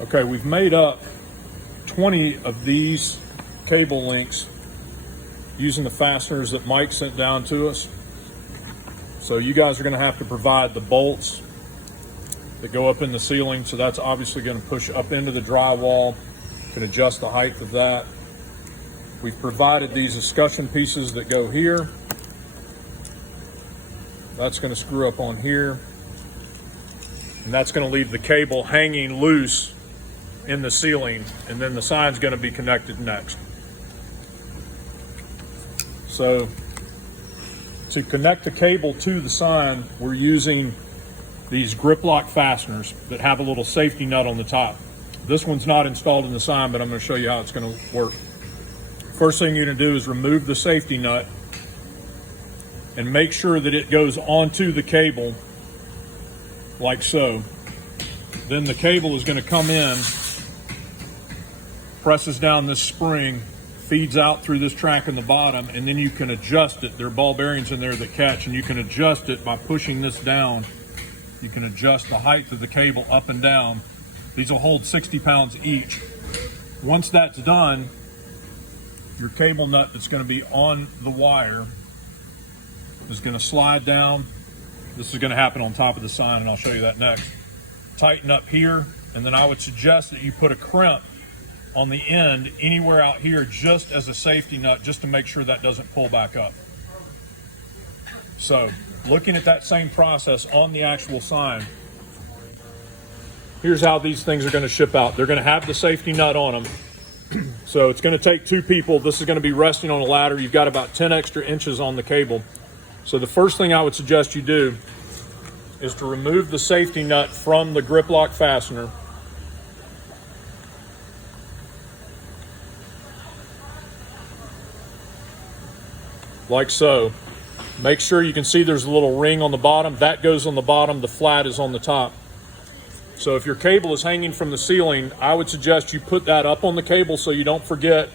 Okay, we've made up 20 of these cable links using the fasteners that Mike sent down to us. So you guys are going to have to provide the bolts that go up in the ceiling. So that's obviously going to push up into the drywall. You can adjust the height of that. We've provided these escutcheon pieces that go here. That's going to screw up on here. And that's going to leave the cable hanging loose in the ceiling, and then the sign's going to be connected next. So to connect the cable to the sign, we're using these grip lock fasteners that have a little safety nut on the top. This one's not installed in the sign, but I'm going to show you how it's going to work. First thing you're going to do is remove the safety nut and make sure that it goes onto the cable like so. Then the cable is going to come in, presses down this spring, feeds out through this track in the bottom, and then you can adjust it. There are ball bearings in there that catch, and you can adjust it by pushing this down. You can adjust the height of the cable up and down. These will hold 60 pounds each. Once that's done, your cable nut that's going to be on the wire is going to slide down. This is going to happen on top of the sign, and I'll show you that next. Tighten up here, and then I would suggest that you put a crimp on the end anywhere out here just as a safety nut, just to make sure that doesn't pull back up. So looking at that same process on the actual sign, here's how these things are going to ship out. They're going to have the safety nut on them. So it's going to take two people. This is going to be resting on a ladder. You've got about 10 extra inches on the cable. So the first thing I would suggest you do is to remove the safety nut from the grip lock fastener. Like so. Make sure you can see there's a little ring on the bottom. That goes on the bottom, the flat is on the top. So if your cable is hanging from the ceiling, I would suggest you put that up on the cable so you don't forget.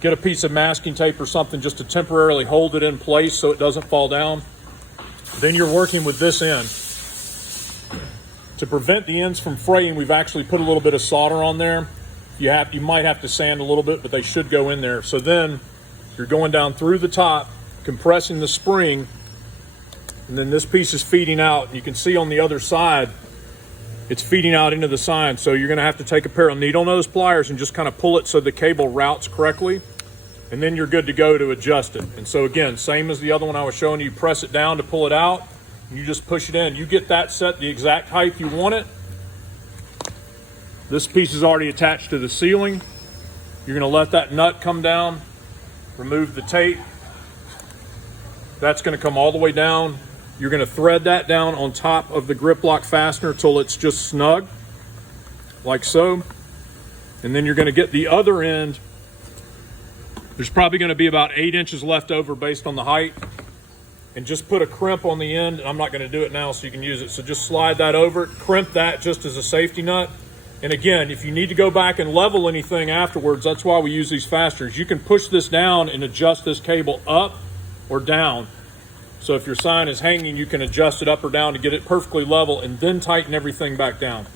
Get a piece of masking tape or something just to temporarily hold it in place so it doesn't fall down. Then you're working with this end. To prevent the ends from fraying, we've actually put a little bit of solder on there. You might have to sand a little bit, but they should go in there. So then you're going down through the top, compressing the spring, and then this piece is feeding out. And you can see on the other side, it's feeding out into the sign. So you're going to have to take a pair of needle nose pliers and just kind of pull it so the cable routes correctly. And then you're good to go to adjust it. And so again, same as the other one I was showing you, press it down to pull it out. And you just push it in. You get that set the exact height you want it. This piece is already attached to the ceiling. You're going to let that nut come down. Remove the tape. That's going to come all the way down. You're going to thread that down on top of the grip lock fastener till it's just snug, like so. And then you're going to get the other end. There's probably going to be about 8 inches left over based on the height. And just put a crimp on the end. I'm not going to do it now so you can use it. So just slide that over, crimp that just as a safety nut. And again, if you need to go back and level anything afterwards, that's why we use these fasteners. You can push this down and adjust this cable up or down. So if your sign is hanging, you can adjust it up or down to get it perfectly level and then tighten everything back down.